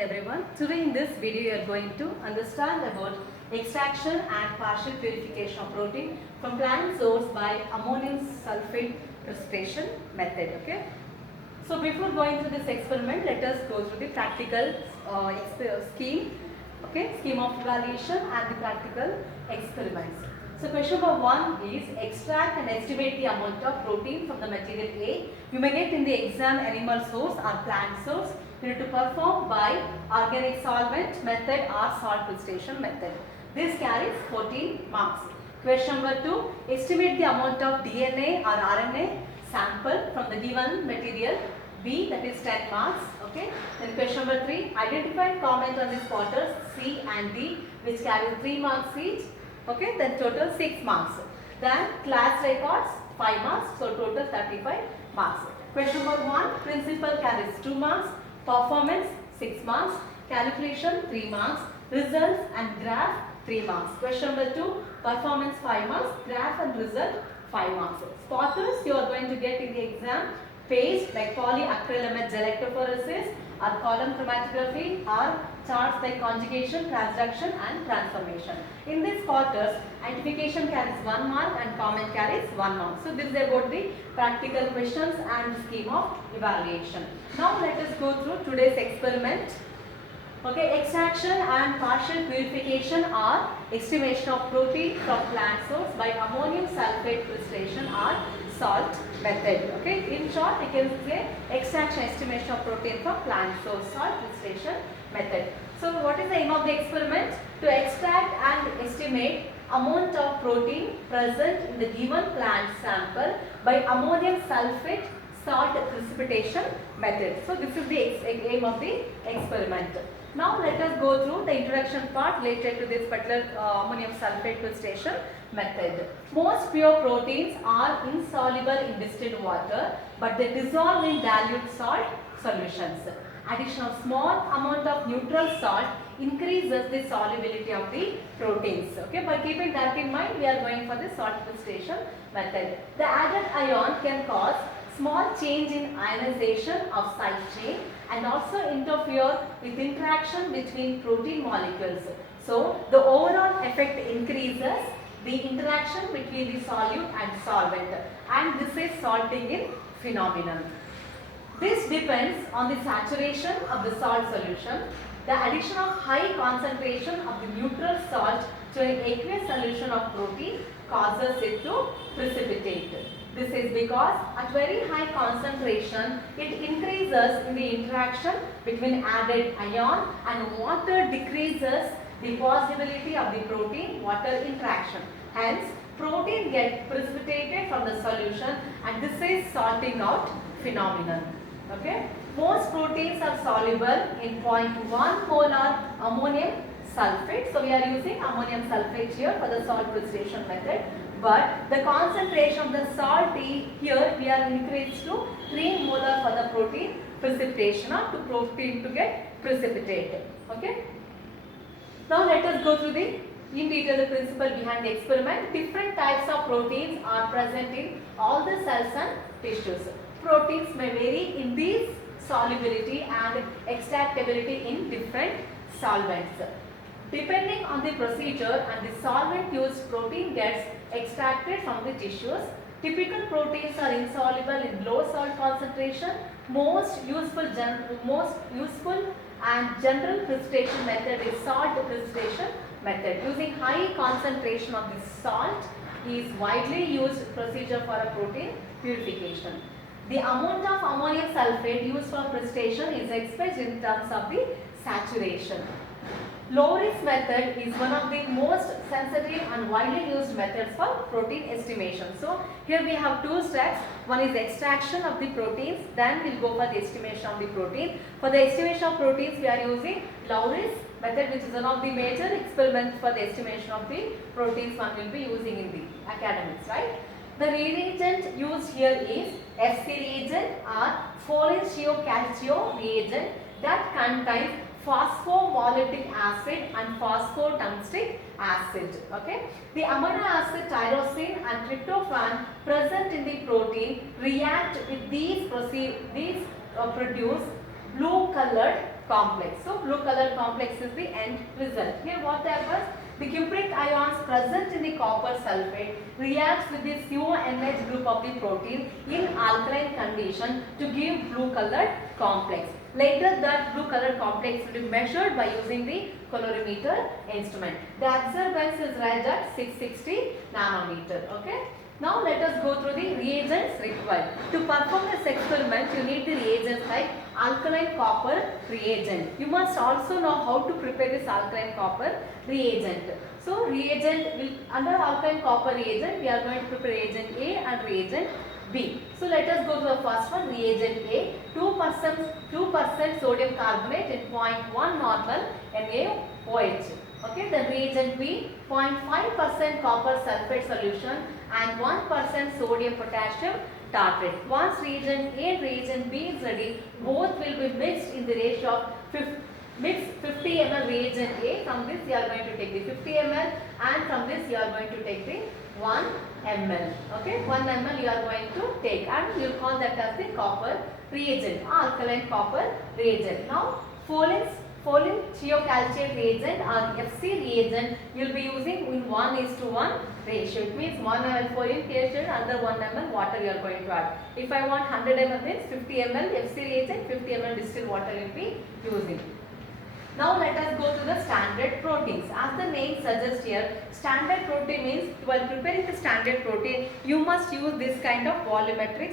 everyone. Today in this video you are going to understand about extraction and partial purification of protein from plant source by ammonium sulfate precipitation method. Okay. So before going through this experiment, let us go through the practical scheme. Okay, scheme of evaluation and the practical experiments. So question number 1 is extract and estimate the amount of protein from the material A. You may get in the exam animal source or plant source. You need to perform by organic solvent method or salt precipitation method. This carries 14 marks. Question number 2, estimate the amount of DNA or RNA sample from the given material B, that is 10 marks. Okay. Then question number 3, identify and comment on the spotters C and D, which carry 3 marks each. Okay. Then total 6 marks. Then class records 5 marks, so total 35 marks. Question number 1, principal carries 2 marks, performance 6 marks, calculation 3 marks, results and graph 3 marks. Question number 2, performance 5 marks, graph and result 5 marks. Spotters you are going to get in the exam paste like polyacrylamide gel electrophoresis or column chromatography or charts like conjugation, transduction and transformation. In these spotters, identification carries 1 mark and comment carries 1 mark. So this is about the practical questions and the scheme of evaluation. Now let us go through today's experiment. Okay, extraction and partial purification or estimation of protein from plant source by ammonium sulfate precipitation or salt method. Okay, in short we can say extraction estimation of protein from plant source salt precipitation method. So what is the aim of the experiment? To extract and estimate amount of protein present in the given plant sample by ammonium sulfate salt precipitation method. So this is the aim of the experiment. Now let us go through the introduction part related to this particular ammonium sulfate precipitation method. Most pure proteins are insoluble in distilled water, but they dissolve in dilute salt solutions. Addition of small amount of neutral salt increases the solubility of the proteins. Okay, by keeping that in mind, we are going for the salt precipitation method. The added ion can cause small change in ionization of side chain and also interfere with interaction between protein molecules. So the overall effect increases the interaction between the solute and solvent, and this is salting in phenomenon. This depends on the saturation of the salt solution. The addition of high concentration of the neutral salt to an aqueous solution of protein causes it to precipitate. This is because at very high concentration it increases in the interaction between added ion, and water decreases the possibility of the protein water interaction. Hence protein gets precipitated from the solution, and this is salting out phenomenon. Okay. Most proteins are soluble in 0.1 molar ammonium sulfate. So we are using ammonium sulfate here for the salt precipitation method. But the concentration of the salt here we are increased to 3 molar for the protein precipitation or to protein to get precipitated. Okay. Now let us go through the in detail the principle behind the experiment. Different types of proteins are present in all the cells and tissues. Proteins may vary in these solubility and extractability in different solvents. Depending on the procedure and the solvent used, protein gets extracted from the tissues. Typical proteins are insoluble in low salt concentration. Most useful and general precipitation method is salt precipitation method. Using high concentration of this salt is widely used procedure for a protein purification. The amount of ammonium sulfate used for precipitation is expressed in terms of the saturation. Low-risk method is one of the most sensitive and widely used methods for protein estimation. So here we have 2 steps. One is extraction of the proteins, then we will go for the estimation of the protein. For the estimation of proteins we are using low-risk method, which is one of the major experiments for the estimation of the proteins one will be using in the academics, right? The reagent used here is FC reagent or Follin-Calcio reagent that contains phosphomolytic acid and phosphotungstic acid. Okay. The amino acid tyrosine and tryptophan present in the protein react with these produce blue colored complex. So blue color complex is the end result. Here what happens? The cupric ions present in the copper sulfate reacts with the CONH group of the protein in alkaline condition to give blue colored complex. Later that blue colored complex will be measured by using the colorimeter instrument. The absorbance is read at 660 nanometer. Okay. Now let us go through the reagents required. To perform this experiment, you need the reagents like alkaline copper reagent. You must also know how to prepare this alkaline copper reagent. So reagent will, under alkaline copper reagent, we are going to prepare reagent A and reagent B. So let us go to the first one, reagent A. 2% sodium carbonate in 0.1 normal NaOH. Okay, then reagent B, 0.5% copper sulfate solution and 1% sodium potassium tartrate. Once reagent A and reagent B is ready, both will be mixed in the ratio of 50 ml reagent A. From this you are going to take the 50 ml and from this you are going to take the 1 ml. Okay, 1 ml you are going to take and you will call that as the copper reagent, alkaline copper reagent. Now Folin thiocalciate reagent or FC reagent you will be using in 1:1 ratio. It means 1 ml folin thiocalciate under 1 ml water you are going to add. If I want 100 ml means 50 ml FC reagent, 50 ml distilled water you will be using. Now let us go to the standard proteins. As the name suggests here, standard protein means while preparing the standard protein, you must use this kind of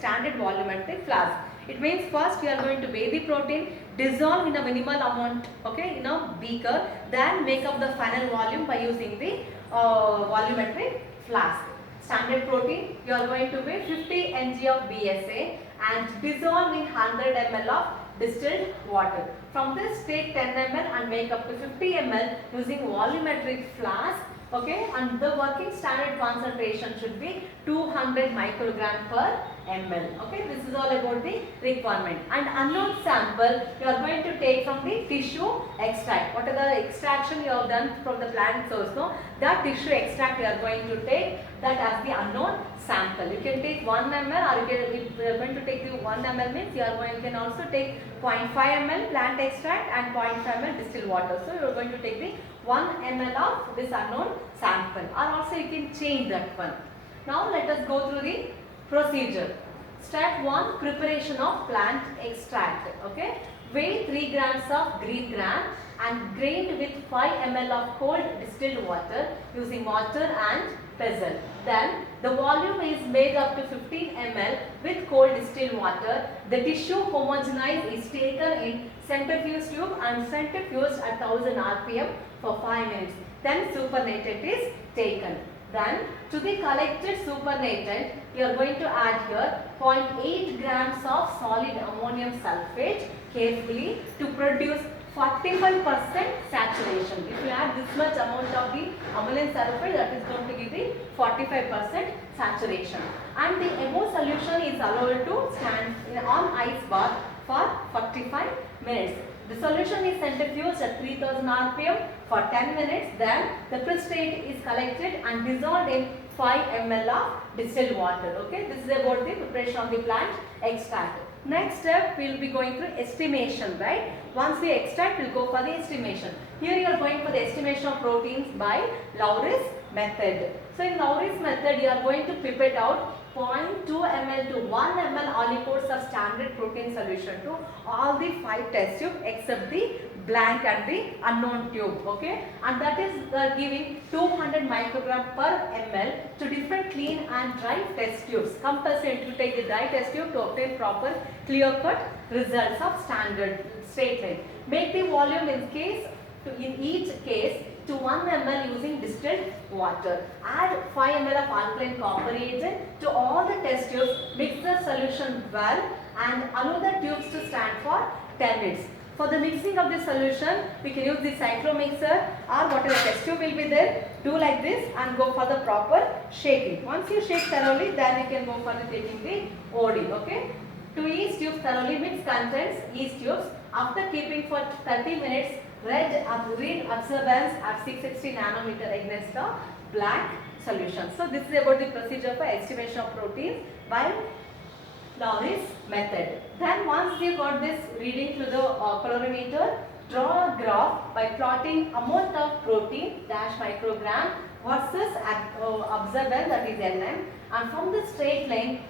standard volumetric flask. It means first you are going to weigh the protein, dissolve in a minimal amount, okay, in a beaker, then make up the final volume by using the volumetric flask. Standard protein, you are going to weigh 50 mg of BSA and dissolve in 100 ml of distilled water. From this take 10 ml and make up to 50 ml using volumetric flask. Okay, and the working standard concentration should be 200 microgram per ml. Okay, this is all about the requirement. And unknown sample you are going to take from the tissue extract. What are the extraction you have done from the plant source? No, that tissue extract you are going to take that as the unknown sample. You can take 1 ml or if you are going to take the 1 ml means you can also take 0.5 ml plant extract and 0.5 ml distilled water. So you are going to take the 1 ml of this unknown sample, or also you can change that one. Now let us go through the procedure. Step 1, preparation of plant extract. Okay, weigh 3 grams of green gram and grained with 5 ml of cold distilled water using mortar and pestle. Then the volume is made up to 15 ml with cold distilled water. The tissue homogenized is taken in centrifuge tube and centrifuged at 1000 rpm for 5 minutes. Then supernatant is taken. Then to the collected supernatant you are going to add here 0.8 grams of solid ammonium sulfate carefully to produce 45% saturation. If you add this much amount of the ammonium sulfate, that is going to give the 45% saturation. And the above solution is allowed to stand on ice bath for 45 minutes. The solution is centrifuged at 3000 rpm for 10 minutes. Then the precipitate is collected and dissolved in 5 ml of distilled water. Okay, this is about the preparation of the plant extract. Next step we will be going through estimation, right? Once we extract, we will go for the estimation. Here you are going for the estimation of proteins by Lowry's method. So in Lowry's method you are going to pipette out 0.2 ml to 1 ml aliquots of standard protein solution to all the 5 test tubes except the blank and the unknown tube. Okay, and that is giving 200 microgram per ml to different clean and dry test tubes. Compulsory to take the dry test tube to obtain proper clear cut results of standard straight line. Make the volume in each case to 1 ml using distilled water. Add 5 ml of alkaline copper reagent to all the test tubes. Mix the solution well and allow the tubes to stand for 10 minutes. For the mixing of the solution, we can use the cyclomixer or whatever test tube will be there. Do like this and go for the proper shaking. Once you shake thoroughly, then you can go for the taking the OD. Okay. To each tube thoroughly mix contents each tubes. After keeping for 30 minutes, green absorbance at 660 nanometer against the black solution. So this is about the procedure for estimation of proteins by Lowry's method. Then once you got this reading through the colorimeter, draw a graph by plotting amount of protein dash microgram versus observable, that is Nm, and from the straight line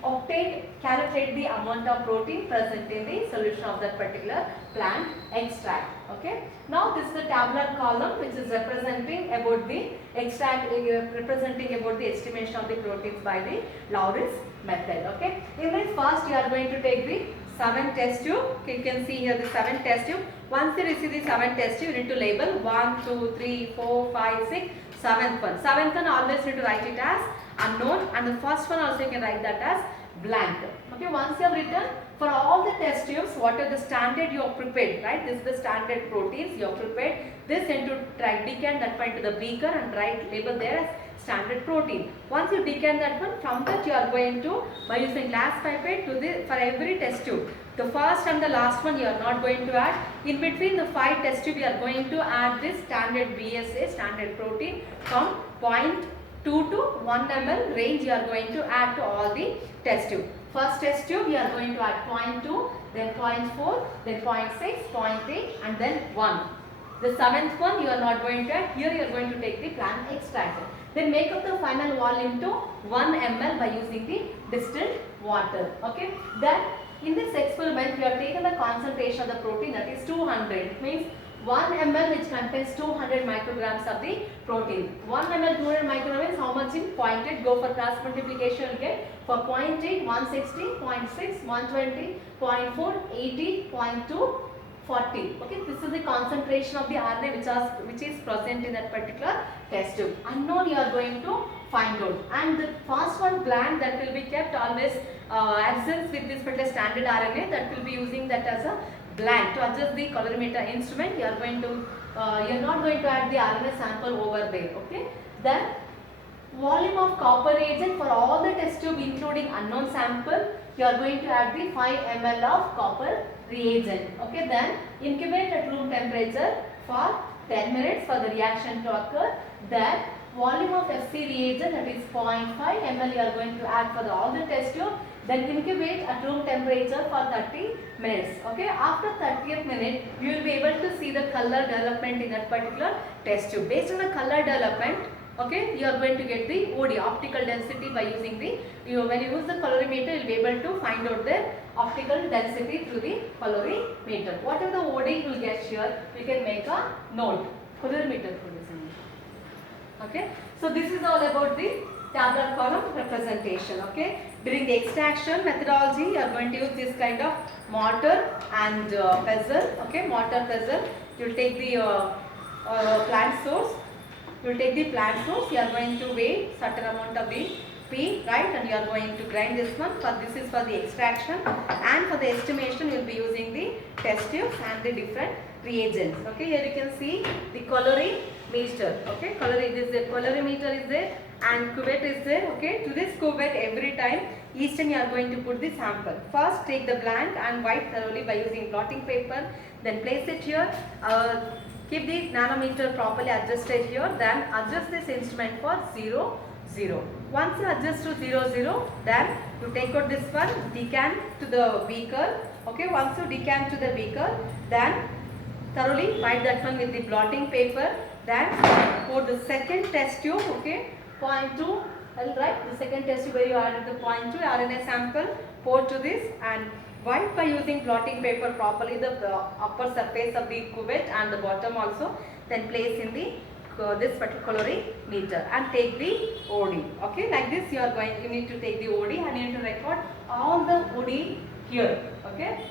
calculate the amount of protein present in the solution of that particular plant extract. Okay. Now this is the tabular column which is representing about the extract, representing about the estimation of the proteins by the Lawrence method. Okay. In this first you are going to take the 7 test tube. Okay, you can see here the 7 test tube. Once you receive the 7 test tube, you need to label 1, 2, 3, 4, 5, 6, 7th one. 7th one always need to write it as unknown, and the first one also you can write that as blank. Okay, once you have written for all the test tubes, what are the standard you have prepared, right? This is the standard proteins you have prepared. This into decant that one to the beaker and write label there as standard protein. Once you decant that one, from that you are going to, by using glass pipette to the, for every test tube, the first and the last one you are not going to add. In between the 5 test tube you are going to add this standard BSA, standard protein, from 0.2 to 1 ml range you are going to add to all the test tube. First test tube you are going to add 0.2, then 0.4, then 0.6, 0.8 and then 1. The 7th one you are not going to add. Here you are going to take the plant extract. Then make up the final volume to 1 ml by using the distilled water. Okay. Then in this experiment we have taken the concentration of the protein, that is 200. It means 1 ml which contains 200 micrograms of the protein. 1 ml 200 micrograms, how much in 0.8? Go for cross multiplication, you get for 0.8 160, 0.6 120, 0.4 80, 0.2 40. Okay, this is the concentration of the RNA which is present in that particular test tube. Unknown you are going to find out, and the first one blank, that will be kept always absence with this particular standard RNA, that will be using that as a blank. To adjust the colorimeter instrument, you are going to you are not going to add the RNA sample over there. Okay. Then volume of copper reagent for all the test tube including unknown sample, you are going to add the 5 ml of copper reagent. Okay. Then incubate at room temperature for 10 minutes for the reaction to occur. Then volume of FC reagent, that is 0.5 ml you are going to add for all the test tube. Then incubate at room temperature for 30 minutes. Okay. After 30th minute, you will be able to see the color development in that particular test tube. Based on the color development, okay, you are going to get the OD, optical density, by using the, when you use the colorimeter, you will be able to find out the optical density through the colorimeter. Whatever the OD you will get here, you can make a note. Colorimeter. Okay. So this is all about the tabular column representation. Okay. During the extraction methodology, you are going to use this kind of mortar and pestle. Okay. Mortar, pestle. You will take the plant source. You will take the plant source. You are going to weigh certain amount of the P, right, and you are going to grind this one. For this is for the extraction, and for the estimation you will be using the test tubes and the different reagents. Okay. Here you can see the colorimeter. Okay. Colorimeter is there and cuvette is there. Okay. To this cuvette, every time each time you are going to put the sample. First take the blank and wipe thoroughly by using blotting paper. Then place it here. Keep the nanometer properly adjusted here. Then adjust this instrument for 0, 0. Once you adjust to 0, 0, then you take out this one, decant to the beaker. Okay. Once you decant to the beaker, then thoroughly wipe that one with the blotting paper. Then pour the second test tube. Okay. 0.2. Right, the second test tube where you added the 0.2 RNA sample, pour to this and wipe by using blotting paper properly the upper surface of the cuvette and the bottom also. Then place in the this particular colorimeter and take the OD. Okay, like this you need to take the OD and you need to record all the OD here. Okay.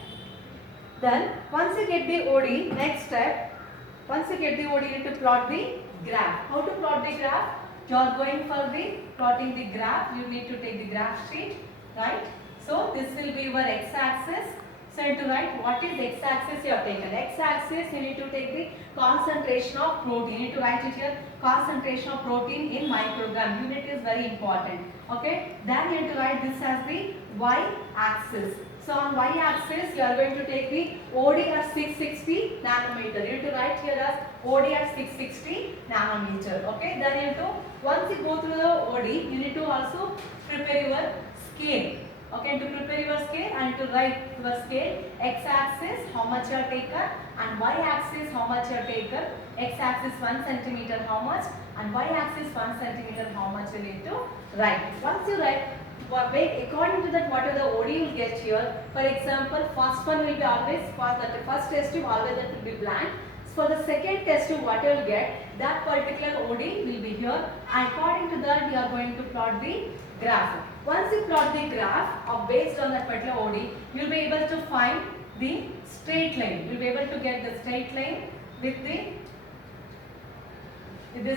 Then once you get the OD, next step, once you get the OD, you need to plot the graph. How to plot the graph? You are going for the plotting the graph. You need to take the graph sheet, right? So this will be your x-axis. So you need to write what is x-axis you have taken. X-axis you need to take the concentration of protein. You need to write it here, concentration of protein in microgram. Unit is very important. Okay. Then you need to write this as the y-axis. So on y-axis you are going to take the OD at 660 nanometer. You need to write here as OD at 660 nanometer. Okay. Then you need to, once you go through the OD, you need to also prepare your scale. Okay, to prepare your scale and to write your scale, x-axis how much you have taken and y-axis how much you have taken. X-axis 1 centimeter how much and y-axis 1 centimeter how much you need to write. Once you write, according to that what are the OD you will get here. For example, first one will be always, for the first test tube always that will be blank. For the second test tube what you will get, that particular OD will be here, and according to that we are going to plot the graph. Once you plot the graph based on that particular OD, you will be able to find the straight line. You will be able to get the straight line with this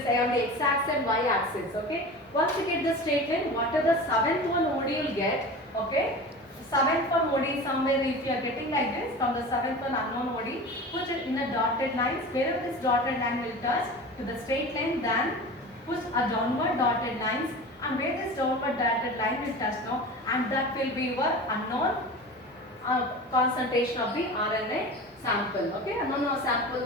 on the x-axis and y-axis. Okay. Once you get the straight line, what are the seventh one OD you will get? Okay. Seventh one OD somewhere, if you are getting like this, from the seventh one unknown OD, put it in a dotted lines. Wherever this dotted line will touch to the straight line, then put a downward dotted lines, and where this downward dotted line will touch now, and that will be your unknown concentration of the RNA sample. Okay, unknown sample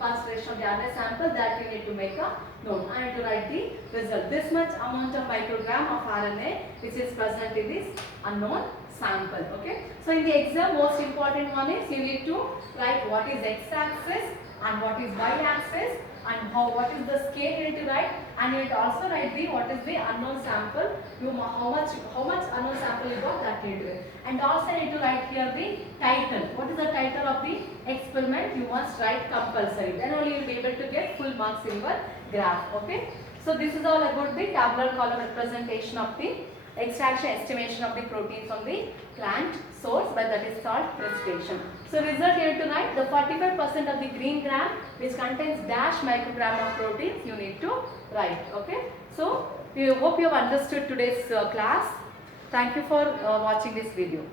concentration of the RNA sample, that you need to make a note. I need to write the result. This much amount of microgram of RNA which is present in this unknown sample. Okay, so in the exam most important one is you need to write what is x-axis and what is y-axis, and what is the scale you need to write, and you need to also write the what is the unknown sample, how much unknown sample you got, that you need to write. And also need to write here the title. What is the title of the experiment? You must write compulsory. Then only you will be able to get full marks in your graph. Okay. So this is all about the tabular column representation of the extraction estimation of the protein from the plant source, but that is called precipitation. So result you need to write the 45% of the green gram which contains dash microgram of proteins you need to write. Okay. So we hope you have understood today's class. Thank you for watching this video.